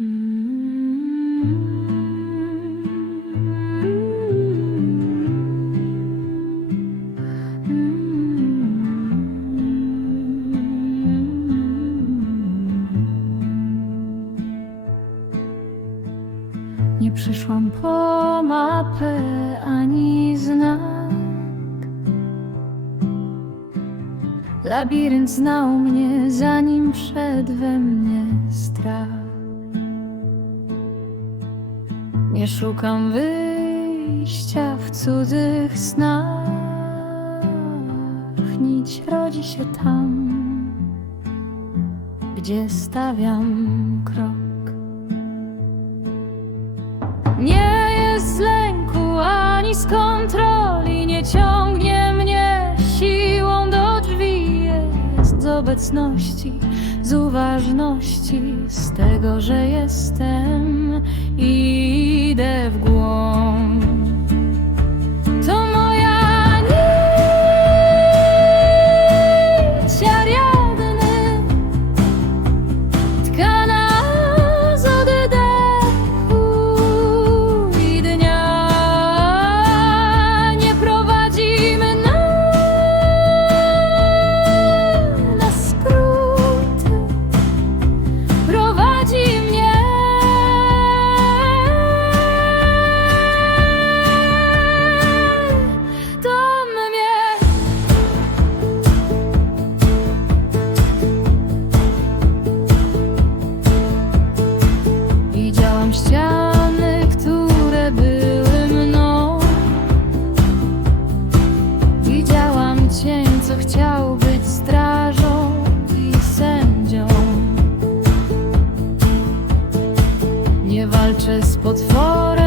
Nie przyszłam po mapę ani znak. Labirynt znał mnie, zanim wszedł we mnie strach. Nie szukam wyjścia w cudzych snach. Nić rodzi się tam, gdzie stawiam krok. Nie jest z lęku ani z kontroli, nie ciągnie mnie siłą do drzwi. Jest z obecności, z uważności, z tego, że jestem idę w głąb. Nie walczę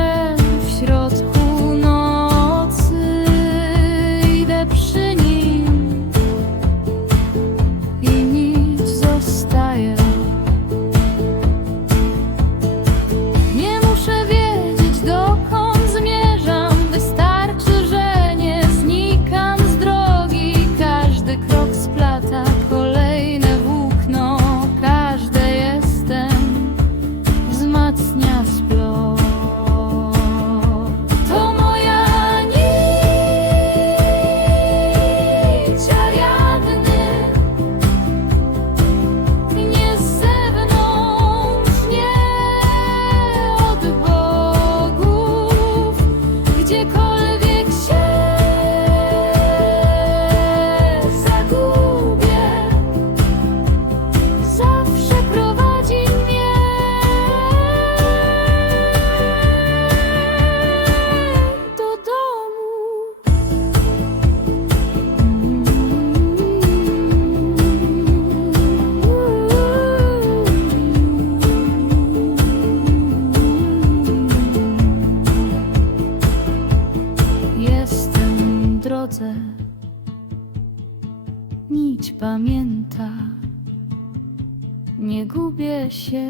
Cię nić pamięta, nie gubię się.